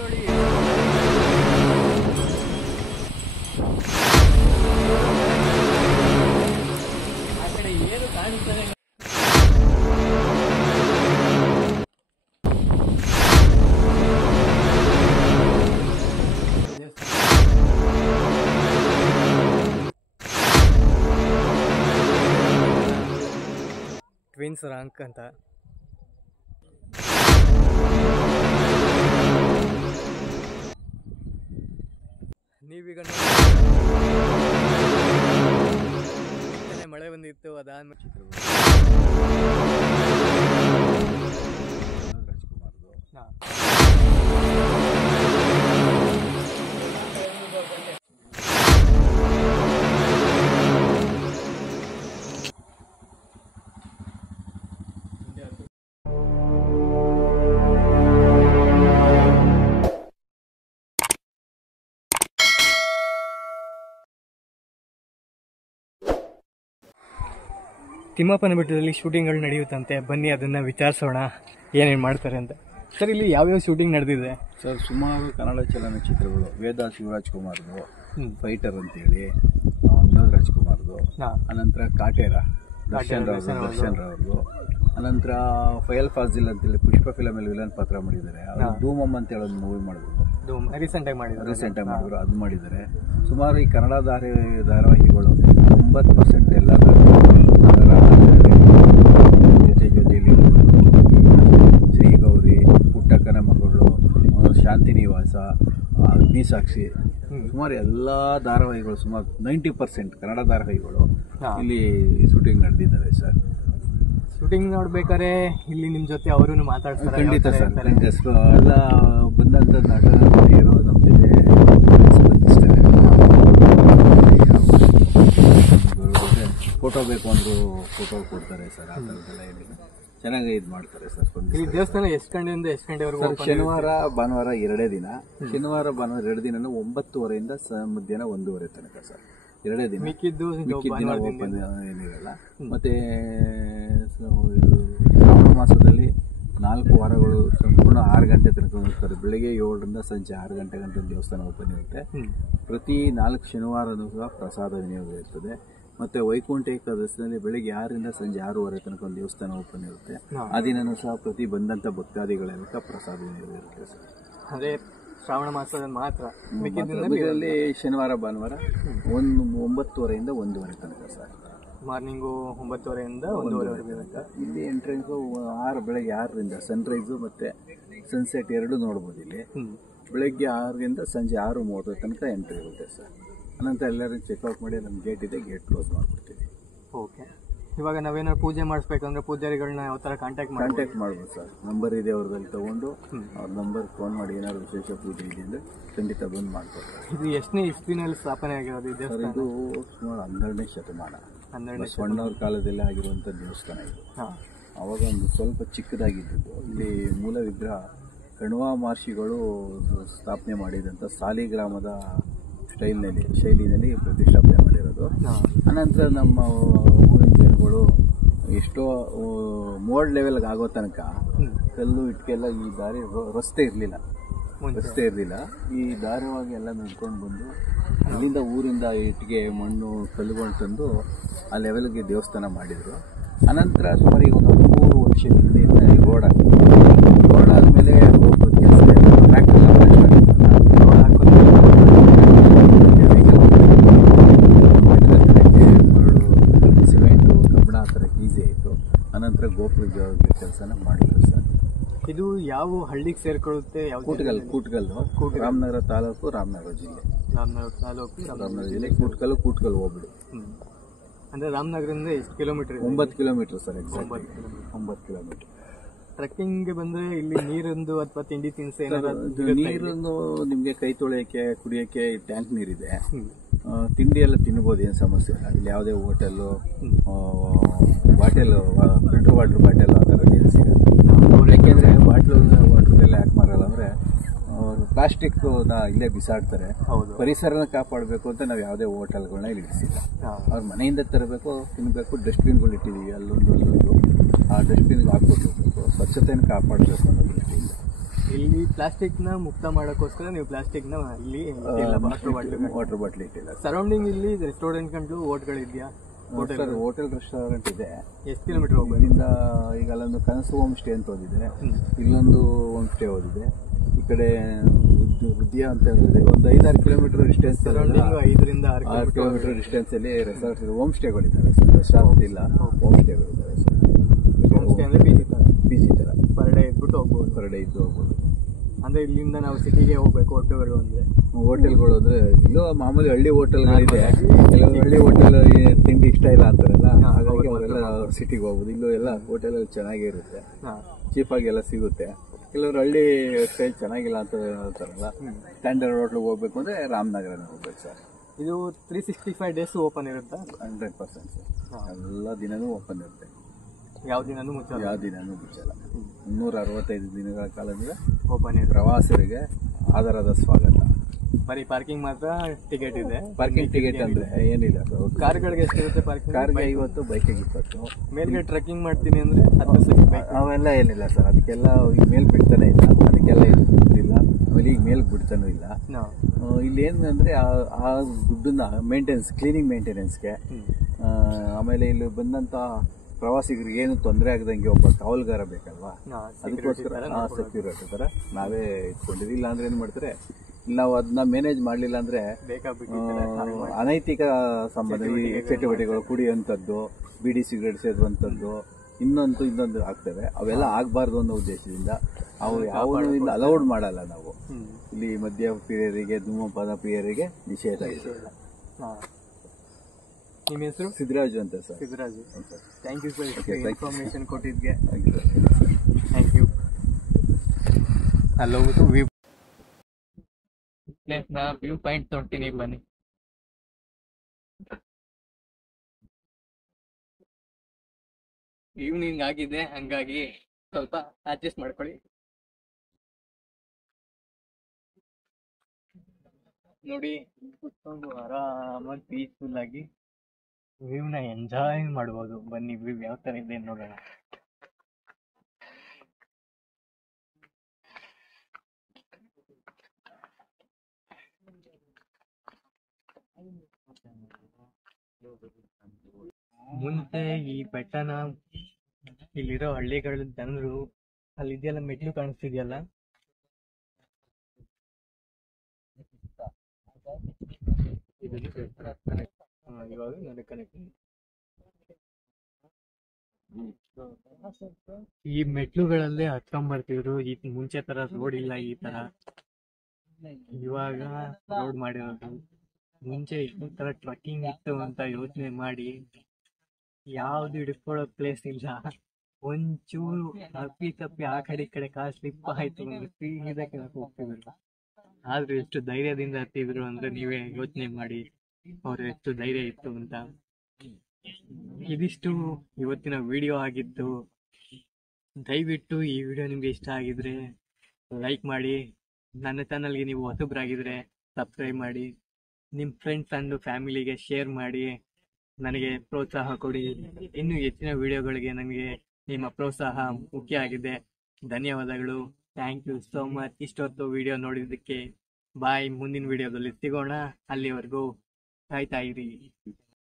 ನೋಡಿ ಆ ಕಡೆ ಏನು ಕಾಣಿಸ್ತಾರೆ. ಟ್ವಿನ್ಸ್ ರಾಂಕ್ ಅಂತ ನೀವೀಗ ಮಳೆ ಬಂದಿತ್ತು ಅದಾದ್ಮೇಲೆ ತಿಮ್ಮಪ್ಪನ ಬೆಟ್ಟದಲ್ಲಿ ಶೂಟಿಂಗ್ಗಳು ನಡೆಯುತ್ತಂತೆ. ಬನ್ನಿ ಅದನ್ನು ವಿಚಾರಿಸೋಣ ಏನೇನು ಮಾಡ್ತಾರೆ ಅಂತ. ಸರ್, ಇಲ್ಲಿ ಯಾವ್ಯಾವ ಶೂಟಿಂಗ್ ನಡೆದಿದೆ? ಸರ್, ಸುಮಾರು ಕನ್ನಡ ಚಲನಚಿತ್ರಗಳು. ವೇದ ಶಿವರಾಜ್ ಕುಮಾರ್ದು ಫೈಟರ್ ಅಂತೇಳಿ, ವಿನೋದ್ ರಾಜ್ಕುಮಾರ್ದು, ಅನಂತರ ಕಾಟೇರ ದರ್ಶನ್ ರಾವ್ರದ್ದು, ಅನಂತರ ಫಯಲ್ ಫಾಜಿಲ್ ಅಂತೇಳಿ ಪುಷ್ಪ ಫಿಲಮಲ್ಲಿ ವಿಲನ್ ಪಾತ್ರ ಮಾಡಿದ್ದಾರೆ. ಧೂಮಮ್ ಅಂತ ಹೇಳಿ ಒಂದು ಮೂವಿ ಮಾಡಿದ್ರು, ರೀಸೆಂಟಾಗಿ ಮಾಡಿದ್ರು, ಅದು ಮಾಡಿದ್ದಾರೆ. ಸುಮಾರು ಈ ಕನ್ನಡ ಧಾರಾವಾಹಿಗಳು 90% ಎಲ್ಲ ಜೊತೆಯಲ್ಲಿ ಶ್ರೀ ಗೌರಿ, ಪುಟ್ಟಕ್ಕನ ಮಗಳು, ಶಾಂತಿ ನಿವಾಸ, ಅಗ್ನಿಸಾಕ್ಷಿ, ಸುಮಾರು ಎಲ್ಲ ಧಾರಾವಾಹಿಗಳು, ಸುಮಾರು 90% ಕನ್ನಡ ಧಾರಾವಾಹಿಗಳು ಇಲ್ಲಿ ಶೂಟಿಂಗ್ ನಡೆದಿದ್ದಾವೆ ಸರ್. ಶೂಟಿಂಗ್ ನೋಡ್ಬೇಕಾದ್ರೆ ಇಲ್ಲಿ ನಿಮ್ಮ ಜೊತೆ ಅವರು ಮಾತಾಡ್ತಾರೆ? ಖಂಡಿತ ಸರ್, ಖಂಡಿತ. ಎಲ್ಲ ಬಂದಂಥ ನಟರು ನಮ್ಮ ಜೊತೆ ಸ್ಪಂದಿಸ್ತಾರೆ. ಫೋಟೋ ಬೇಕು ಅಂದ್ರು ಫೋಟೋ ಕೊಡ್ತಾರೆ ಸರ್. ಆ ಥರದ್ದೆಲ್ಲ ಏನಿಲ್ಲ, ಚೆನ್ನಾಗಿ ಇದು ಮಾಡ್ತಾರೆ ಸರ್. ಈ ದೇವಸ್ಥಾನ ಎಷ್ಟು ಗಂಟೆಯಿಂದ ಎಷ್ಟು ಗಂಟೆವರೆಗೂ? ಶನಿವಾರ ಭಾನುವಾರ 2 ದಿನ. ಶನಿವಾರ ಭಾನುವಾರ 2 ದಿನ 9:30ಯಿಂದ ಮಧ್ಯಾಹ್ನ 1:30 ತನಕ ಸರ್. 2 ದಿನ. ಮಿಕ್ಕಿದ್ದು ದಿನ ಓಪನ್ ಏನಿರಲ್ಲ. ಮತ್ತೆ ಶ್ರಾವಣ ಮಾಸದಲ್ಲಿ 4 ವಾರಗಳು ಸಂಪೂರ್ಣ 6 ಗಂಟೆ ತನಕ ಹೋಗ್ತಾರೆ. ಬೆಳಗ್ಗೆ 7ರಿಂದ ಸಂಜೆ 6 ಗಂಟೆ ಗಂಟೆ ದೇವಸ್ಥಾನ ಓಪನ್ ಇರುತ್ತೆ. ಪ್ರತಿ 4 ಶನಿವಾರನೂ ಸಹ ಪ್ರಸಾದ ವಿನಿಯೋಗ ಇರ್ತದೆ. ಮತ್ತೆ ವೈಕುಂಠ ಏಕಾದಶಿನಲ್ಲಿ ಬೆಳಿಗ್ಗೆ 6ರಿಂದ ಸಂಜೆ 6:30 ತನಕ ಒಂದು ದೇವಸ್ಥಾನ ಓಪನ್ ಇರುತ್ತೆ. ಆ ದಿನನೂ ಸಹ ಪ್ರತಿ ಬಂದಂಥ ಭಕ್ತಾದಿಗಳೆಲ್ಲ ಪ್ರಸಾದ ವಿನಿಯೋಗ ಇರುತ್ತೆ ಸರ್. ಅದೇ ಶ್ರಾವಣ ಮಾಸದಲ್ಲಿ ಮಾತ್ರ. ಮಿಕ್ಕಿದಲ್ಲಿ ಶನಿವಾರ ಭಾನುವಾರ 9:30ರಿಂದ 1:30 ತನಕ ಸರ್. ಮಾರ್ನಿಂಗು 9:30ರಿಂದ 1:30 ಇಲ್ಲಿ ಎಂಟ್ರೆನ್ಸು ಬೆಳಗ್ಗೆ 6ರಿಂದ ಸನ್ರೈಸು ಮತ್ತೆ ಸನ್ಸೆಟ್ 2 ನೋಡ್ಬೋದು. ಇಲ್ಲಿ ಬೆಳಗ್ಗೆ 6ರಿಂದ ಸಂಜೆ 6:30 ತನಕ ಎಂಟ್ರಿ ಇರುತ್ತೆ ಸರ್. ಅನಂತರ ಎಲ್ಲರೂ ಚೆಕ್ಔಟ್ ಮಾಡಿ ನಮ್ಮ ಗೇಟ್ ಇದೆ, ಗೇಟ್ ಕ್ಲೋಸ್ ಮಾಡಿಬಿಡ್ತೀವಿ. ಓಕೆ. ಇವಾಗ ನಾವೇನಾದ್ರು ಪೂಜೆ ಮಾಡಿಸ್ಬೇಕಂದ್ರೆ ಪೂಜಾರಿಗಳನ್ನ ಯಾವ ಥರ ಕಾಂಟ್ಯಾಕ್ಟ್ ಮಾಡ್ಬೋದು ಸರ್. ನಂಬರ್ ಇದೆ ಅವ್ರದಲ್ಲಿ ತೊಗೊಂಡು ಅವ್ರ ನಂಬರ್ ಫೋನ್ ಮಾಡಿ ಏನಾದ್ರು ವಿಶೇಷ ಪೂಜೆ ಇದೆ ಅಂದರೆ ಖಂಡಿತ ಬಂದು ಮಾಡ್ಕೊಡ್ತಾರೆ. ಇದು ಎಷ್ಟನೇ ಇಸ್ವಿನಲ್ಲಿ ಸ್ಥಾಪನೆ ಆಗಿರೋದು ಇದೆ ಸರ್? ಇದು ಸುಮಾರು 12ನೇ ಶತಮಾನ, ಬಸವಣ್ಣವ್ರ ಕಾಲದಲ್ಲಿ ಆಗಿರುವಂಥ ದೇವಸ್ಥಾನ ಇದು. ಅವಾಗ ಒಂದು ಸ್ವಲ್ಪ ಚಿಕ್ಕದಾಗಿದ್ದು. ಇಲ್ಲಿ ಮೂಲ ವಿಗ್ರಹ ಕಣ್ವ ಮಹರ್ಷಿಗಳು ಸ್ಥಾಪನೆ ಮಾಡಿದಂಥ ಸಾಲಿಗ್ರಾಮದ ಶೈಲಿನಲ್ಲಿ ಪ್ರತಿಷ್ಠಾಪನೆ ಮಾಡಿರೋದು. ಅನಂತರ ನಮ್ಮ ಊರಿನ ಜನಗಳು ಎಷ್ಟೋ ಮೋಡ್ ಲೆವೆಲ್ಗೆ ಆಗೋ ತನಕ ಕಲ್ಲು ಇಟ್ಕೆಲ್ಲ ಈ ದಾರಿ ರಸ್ತೆ ಇರಲಿಲ್ಲ. ಈ ದಾರವಾಗಿ ಎಲ್ಲ ನಡ್ಕೊಂಡು ಬಂದು ಅಲ್ಲಿಂದ ಊರಿಂದ ಇಟ್ಟಿಗೆ ಮಣ್ಣು ಕಲ್ಲುಗಳು ತಂದು ಆ ಲೆವೆಲ್ಗೆ ದೇವಸ್ಥಾನ ಮಾಡಿದರು. ಅನಂತರ ಸುಮಾರು ಈಗ ಒಂದು 3 ವರ್ಷದಿಂದ ರೋಡ್ ಆದಮೇಲೆ ಟ್ರ್ಯಾಕ್ಟರ್ ಸಿಮೆಂಟು ಕಬ್ಬಣ ಆ ಥರ ಈಸಿ ಆಯಿತು. ಅನಂತರ ಗೋಪುರ ಕೆಲಸನ ಮಾಡಿದ್ರು ಸರ್. ಇದು ಯಾವ ಹಳ್ಳಿಗೆ ಸೇರ್ಕೊಳ್ಳುತ್ತೆ? ಕೂಟ್ಗಲ್ಲು, ರಾಮನಗರ ತಾಲೂಕು, ರಾಮನಗರ ಜಿಲ್ಲೆ. ರಾಮನಗರ ಜಿಲ್ಲೆ ಕೂಟ್ಗಲ್ ಹೋಗ್ಬಿಡು. ಅಂದರೆ ರಾಮನಗರದಿಂದ ಎಷ್ಟು kilometre? 9 kilometre sir. Exact 9 kilometre. ಟ್ರೆಕ್ಕಿಂಗ್ಗೆ ಬಂದರೆ ಇಲ್ಲಿ ನೀರೊಂದು ಅಥವಾ ತಿಂಡಿ ತಿನಿಸು ಏನಾದ್ರು? ನೀರನ್ನು ನಿಮಗೆ ಕೈ ತೊಳೆಯೋಕ್ಕೆ, ಕುಡಿಯೋಕ್ಕೆ ಟ್ಯಾಂಕ್ ನೀರಿದೆ. ತಿಂಡಿ ಎಲ್ಲ ತಿನ್ಬೋದು, ಏನು ಸಮಸ್ಯೆ ಇಲ್ಲ. ಇಲ್ಲಿ ಯಾವುದೇ ಹೋಟೆಲ್ಲು, ಫಿಲ್ಟರ್ ವಾಟರ್ ಬಾಟೆಲ್ ಆ ಥರ ನೀರು ಸಿಗುತ್ತೆ. ಯಾಕೆಂದರೆ ವಾಟ್ರದೆಲ್ಲ ಯಾಕೆ ಮಾರಲ್ಲ ಅಂದರೆ ಪ್ಲಾಸ್ಟಿಕ್ನ ಇಲ್ಲೇ ಬಿಸಾಡ್ತಾರೆ. ಪರಿಸರನ ಕಾಪಾಡಬೇಕು ಅಂತ ನಾವು ಯಾವುದೇ ಹೋಟೆಲ್ಗಳನ್ನ ಇಲ್ಲಿ ಇಡಿಸಿಲ್ಲ. ಅವ್ರ ಮನೆಯಿಂದ ತರಬೇಕು, ತಿನ್ನಬೇಕು. ಡಸ್ಟ್ಬಿನ್ಗಳು ಇಟ್ಟಿದ್ದೀವಿ ಅಲ್ಲೊಂದು. ಆ ಡಸ್ಟ್ಬಿನ್ಗೆ ಹಾಕ್ಕೊಡ್ಬೇಕು, ಸ್ವಚ್ಛತೆಯನ್ನು ಕಾಪಾಡಬೇಕು ಅನ್ನೋ ದೃಷ್ಟಿಯಿಂದ. ಇಲ್ಲಿ ಪ್ಲಾಸ್ಟಿಕ್ನ ಮುಕ್ತ ಮಾಡೋಕ್ಕೋಸ್ಕರ ನೀವು ಪ್ಲಾಸ್ಟಿಕ್ನ ಇಲ್ಲಿ ವಾಟರ್ ಬಾಟ್ಲಿ ಇಟ್ಟಿಲ್ಲ. ಸರೌಂಡಿಂಗ್ ಇಲ್ಲಿ ರೆಸ್ಟೋರೆಂಟ್ಗಳು ಹೋಟ್ಗಳಿದೆಯಾ? ಸರ್ ಹೋಟೆಲ್ ರೆಸ್ಟೋರೆಂಟ್ ಇದೆ. ಎಷ್ಟು ಕಿಲೋಮೀಟರ್ ಹೋಗ್ಬೋದು? ಇಲ್ಲಿಂದ ಈಗ ಅಲ್ಲೊಂದು ಕನಸು ಹೋಮ್ ಸ್ಟೇ ಅಂತ ಓದಿದೆ, ಇಲ್ಲೊಂದು ಹೋಮ್ ಸ್ಟೇ ಓದಿದೆ, ಈ ಕಡೆ ಉದ್ಯ ಅಂತ ಹೇಳಿದೆ. ಒಂದು 5-6 ಕಿಲೋಮೀಟರ್ ಡಿಸ್ಟೆನ್ಸ್, 5 ಕಿಲೋಮೀಟರ್ ಡಿಸ್ಟೆನ್ಸ್ ಅಲ್ಲಿ ರೆಸಾರ್ಟ್ ಹೋಮ್ ಸ್ಟೇಗಳಿದ್ದಾವೆ ಸರ್. ರೆಸಾರ್ಟ್ ಇಲ್ಲ, ಹೋಮ್ ಸ್ಟೇಗಳಿದ್ದಾವೆ ಸರ್. PG ತರ ಪರ್ ಡೇ ಇದ್ಬಿಟ್ಟು ಹೋಗ್ಬೋದು. ಪರ್ ಡೇ ಇದ್ದು ಹೋಗ್ಬೋದು. ಅಂದ್ರೆ ಇಲ್ಲಿಂದ ನಾವು ಸಿಟಿಗೆ ಹೋಗ್ಬೇಕು ಹೋಟೆಲ್ಗಳು ಅಂದ್ರೆ. ಹೋಟೆಲ್ಗಳು ಅಂದ್ರೆ ಇಲ್ಲೂ ಮಾಮೂಲಿ ಹಳ್ಳಿ ಹೋಟೆಲ್ಗಳಿದೆ. ಕೆಲವು ಹಳ್ಳಿ ಹೋಟೆಲ್ ತಿಂಡಿ ಇಷ್ಟ ಇಲ್ಲ ಅಂತಾರಲ್ಲ, ಹಾಗಾಗಿ ಅವರೆಲ್ಲ ಸಿಟಿಗೆ ಹೋಗ್ಬೋದು. ಇಲ್ಲೂ ಎಲ್ಲ ಹೋಟೆಲ್ ಚೆನ್ನಾಗಿರುತ್ತೆ, ಚೀಪ್ ಆಗಿ ಎಲ್ಲ ಸಿಗುತ್ತೆ. ಕೆಲವರು ಹಳ್ಳಿ ಸ್ಟೈಲ್ ಚೆನ್ನಾಗಿಲ್ಲ ಅಂತ ಹೇಳ್ತಾರಲ್ಲ, ಸ್ಟ್ಯಾಂಡರ್ಡ್ ಹೋಟ್ಲಿಗೆ ಹೋಗ್ಬೇಕು ಅಂದ್ರೆ ರಾಮನಗರನೇ ಹೋಗ್ಬೇಕು ಸರ್. ಇದು 365 ಡೇಸ್ ಓಪನ್ ಇರುತ್ತಾ? 100% ಸರ್. ಎಲ್ಲ ದಿನನೂ ಓಪನ್ ಇರುತ್ತೆ, ಯಾವ ದಿನನೂ ಮುಚ್ಚಲ್ಲ. 365 ದಿನಗಳ ಕಾಲದಿಂದ ಓಪನ್ ಇದೆ. ಪ್ರವಾಸಿಗರಿಗೆ ಆಧಾರದ ಸ್ವಾಗತ. ಬರೀ ಪಾರ್ಕಿಂಗ್ ಮಾತ್ರ ಟಿಕೆಟ್ ಇದೆ. ಪಾರ್ಕಿಂಗ್ ಟಿಕೆಟ್ ಅಂದ್ರೆ ಏನಿಲ್ಲ ಸರ್. ಕಾರ್ಗಳಿಗೆ ಎಷ್ಟಿರುತ್ತೆ ಪಾರ್ಕಿಂಗ್? ಕಾರ್ಗೆ 50, ಬೈಕಿಗೆ 20. ಮೇಲ್ಗಡೆ ಟ್ರೆಕ್ಕಿಂಗ್ ಮಾಡ್ತೀನಿ ಅಂದ್ರೆ 10 ಅವೆಲ್ಲ ಏನಿಲ್ಲ ಸರ್. ಅದಕ್ಕೆಲ್ಲ ಈಗ ಮೇಲ್ ಬಿಡ್ತಾನೆ ಇಲ್ಲ, ಅದಕ್ಕೆಲ್ಲ ಇಲ್ಲ. ಆಮೇಲೆ ಈಗ ಮೇಲ್ ಬಿಡ್ತಾನೂ ಇಲ್ಲ. ಇಲ್ಲಿ ಏನಂದ್ರೆ ಆ ದುಡ್ಡನ್ನ ಮೇಂಟೆನೆನ್ಸ್, ಕ್ಲೀನಿಂಗ್ ಮೇಂಟೆನೆನ್ಸ್ಗೆ, ಆಮೇಲೆ ಇಲ್ಲಿ ಬಂದಂತ ಪ್ರವಾಸಿಗರಿಗೆ ಏನು ತೊಂದರೆ ಆಗದಂಗೆ ಒಬ್ಬ ಕಾವಲುಗಾರ ಬೇಕಲ್ವಾ, ಅದಕ್ಕೋಸ್ಕರ ಸೆಕ್ಯೂರಿಟಿ ತರ ನಾವೇ ಇಟ್ಕೊಂಡಿದ್ವಿ. ಇಲ್ಲ ಅಂದ್ರೆ ಏನ್ ಮಾಡ್ತಾರೆ, ನಾವು ಅದನ್ನ ಮ್ಯಾನೇಜ್ ಮಾಡ್ಲಿಲ್ಲ ಅಂದ್ರೆ ಅನೈತಿಕ ಸಂಬಂಧ ಚಟುವಟಿಕೆಗಳು, ಕುಡಿಯುವಂಥದ್ದು, ಬಿಡಿ ಸಿಗರೇಟ್ ಸೇದುವಂಥದ್ದು, ಇನ್ನೊಂದು ಆಗ್ತವೆ. ಅವೆಲ್ಲ ಆಗಬಾರ್ದು ಅನ್ನೋ ಉದ್ದೇಶದಿಂದ ಅವು ಯಾವನು ಇಲ್ಲಿ ಅಲೌಡ್ ಮಾಡಲ್ಲ ನಾವು. ಇಲ್ಲಿ ಮದ್ಯ ಪ್ರಿಯರಿಗೆ, ಧೂಮಪಾನ ಪ್ರಿಯರಿಗೆ ನಿಷೇಧ ಇದೆ. ನಿಮ್ಮ ಹೆಸರು? ಸಿದ್ದರಾಜು ಅಂತ ಸರ್. Siddaraju, thank you sir information ಕೊಟ್ಟಿದ್ಗೆ. Thank you. ಅಲ್ಲೋಗ್ಬಿಟ್ಟು ವ್ಯೂ ಪಾಯಿಂಟ್ ತೊಡ್ತೀನಿ, ಬನ್ನಿ. ಈವ್ನಿಂಗ್ ಆಗಿದೆ, ಹಂಗಾಗಿ ಸ್ವಲ್ಪ ಅಡ್ಜಸ್ಟ್ ಮಾಡ್ಕೊಳ್ಳಿ. ನೋಡಿ, ಕುತ್ಕೊಂಡು ಆರಾಮಾಗಿ ಪೀಸ್ಫುಲ್ ಆಗಿ ವ್ಯೂನ ಎಂಜಾಯ್ ಮಾಡ್ಬೋದು. ಬನ್ನಿ, ವ್ಯೂ ಯಾವ ತರ ಇದೆ ನೋಡೋಣ. ಮುಂಚೆ ಈ ಬೆಟ್ಟನ, ಇಲ್ಲಿರೋ ಹಳ್ಳಿಗಳ ಜನರು, ಅಲ್ಲಿದೆಯಲ್ಲ ಮೆಟ್ಲು ಕಾಣಿಸ್ತಿದ್ಯಲ್ಲ, ಇವಾಗ ನನಗೆ ಕನೆಕ್ಟ್. ಈ ಮೆಟ್ಲುಗಳಲ್ಲೇ ಹತ್ಕೊಂಡ್ಬರ್ತಿದ್ರು. ಈ ಮುಂಚೆ ತರ ರೋಡ್ ಇಲ್ಲ ಈ ತರ, ಇವಾಗ ರೋಡ್ ಮಾಡಿರೋದು. ಮುಂಚೆ ಈ ತರ ಟ್ರಕ್ಕಿಂಗ್ ಇತ್ತು ಅಂತ ಯೋಚನೆ ಮಾಡಿ ಯಾವ್ದು ಹಿಡ್ಕೊಳ್ಳೋ ಪ್ಲೇಸ್ ಇಲ್ಲ. ಒಂಚೂರು ಅಪ್ಪಿ ತಪ್ಪಿ ಆ ಕಡೆ ಈ ಕಡೆ ಕಾಲು ಸ್ಲಿಪ್ ಆಯ್ತು ಅಂದ್ರೆ ಸೀದಾ ಕೆಳಕ್ಕೆ ಹೋಗ್ತಿದ್ರು. ಆದ್ರೂ ಎಷ್ಟು ಧೈರ್ಯದಿಂದ ಹತ್ತಿದ್ರು ಅಂದ್ರೆ ನೀವೇ ಯೋಚನೆ ಮಾಡಿ ಅವ್ರು ಎಷ್ಟು ಧೈರ್ಯ ಇತ್ತು ಅಂತ. ಇದಿಷ್ಟು ಇವತ್ತಿನ ವಿಡಿಯೋ ಆಗಿತ್ತು. ದಯವಿಟ್ಟು ಈ ವಿಡಿಯೋ ನಿಮ್ಗೆ ಇಷ್ಟ ಆಗಿದ್ರೆ ಲೈಕ್ ಮಾಡಿ, ನನ್ನ ಚಾನಲ್ಗೆ ನೀವು ಹೊಸಬ್ರಾಗಿದ್ರೆ ಸಬ್ಸ್ಕ್ರೈಬ್ ಮಾಡಿ, ನಿಮ್ಮ ಫ್ರೆಂಡ್ಸ್ ಅಂಡ್ ಫ್ಯಾಮಿಲಿಗೆ ಶೇರ್ ಮಾಡಿ, ನನಗೆ ಪ್ರೋತ್ಸಾಹ ಕೊಡಿ. ಇನ್ನು ಹೆಚ್ಚಿನ ವಿಡಿಯೋಗಳಿಗೆ ನನಗೆ ನಿಮ್ಮ ಪ್ರೋತ್ಸಾಹ ಮುಖ್ಯ ಆಗಿದೆ. ಧನ್ಯವಾದಗಳು. ಥ್ಯಾಂಕ್ ಯು ಸೋ ಮಚ್ ಇಷ್ಟೊತ್ತು ವಿಡಿಯೋ ನೋಡಿದ್ದಕ್ಕೆ. ಬಾಯ್. ಮುಂದಿನ ವಿಡಿಯೋದಲ್ಲಿ ಸಿಗೋಣ. ಅಲ್ಲಿವರೆಗೂ ಕಾಯ್ತಾ ಇರಿ.